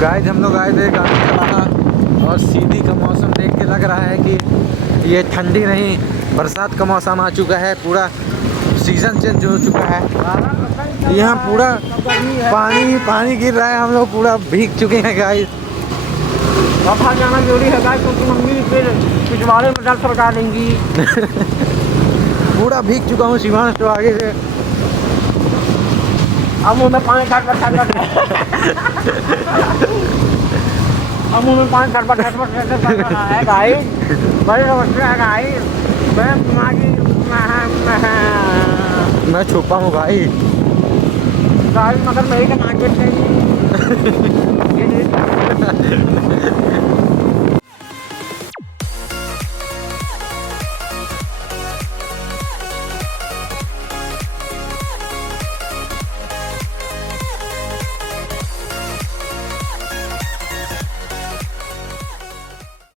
Guys हम लोग आए थे गाड़ी चलाना और सीधी का मौसम देख के लग रहा है कि ये ठंडी नहीं बरसात का मौसम आ चुका है। पूरा सीज़न चेंज हो चुका है। यहाँ पूरा पानी गिर रहा है। हम लोग पूरा भीग चुके हैं गाइस। बाहर जाना जरूरी है गाइस, क्योंकि मम्मी फिर पिछवाड़े में डर सरका देंगी। पूरा भीग चुका हूँ शिवांश तो आगे से। अब मुँह में पानी खटपट अब मुँह में पानी खटपट कर रहा है गाइस। बड़ी समस्या है गाइस। मैं छुपा हूँ भाई। गाइस मगर मेरी का मार्केट नहीं।